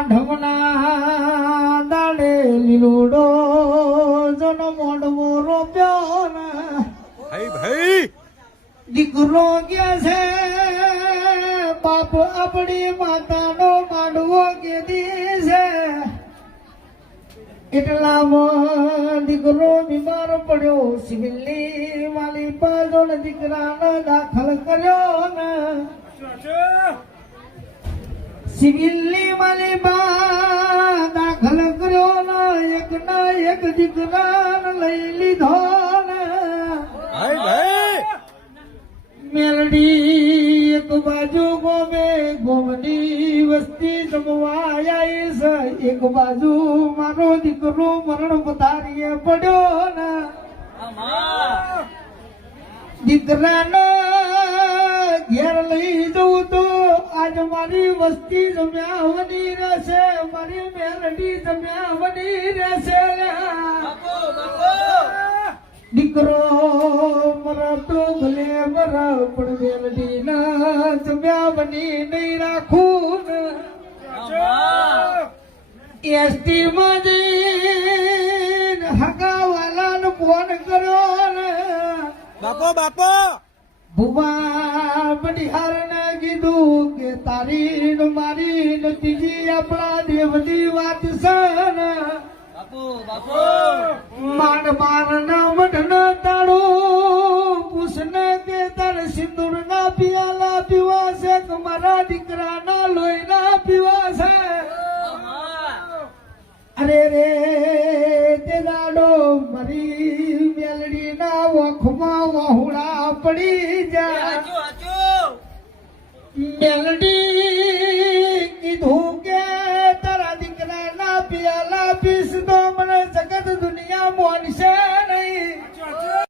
આઢમના દાડે લીલુડો જનો મોડવો રોપ્યો ને ભાઈ દીકરો કે છે બાપ આપણી માતાનો માંડવો કેદી છે એટલામાં દીકરો બીમાર પડ્યો સિવિલની વાલી પાછળ દીકરાને દાખલ કર્યો ને સિવિલની વાલી દાખલ કર્યો ને એક ના એક દીકરાને લઈ લીધો ને મેલડી એક બાજુ ગોમે ગોમની વસ્તી જમવા આવી છે એક બાજુ મારો દીકરો મરણ પથારીએ પડ્યો ને દીકરાને ઘેર લઈ જવું તો આજ મારી વસ્તી જમ્યા વની રહેશે મારી મેલડી જમ્યા વની રહેશે દીકરો મરતો ભલે મર પણ મેલડી ના જમ્યા બની નહીં રાખું એસટી માં જઈને હકાવાલાને ફોન કર્યો ને બાપો ભુવા બનિહાર ને કીધું કે તારી ને મારી ને ત્રીજી આપણા દેવની વાત છે ને માંડ માર ના મઢ તાળો પૂછને કે તારે સિંદૂર ના પિયાલા પીવા છે કે મારા દીકરા ના લોહી ના પીવા છે અરે રે તે દાડો મારી મેલડી ના વખમાં વહુડા પડી જા મેલડી કીધું કે તારા દીકરા ના પિયાલા પીસ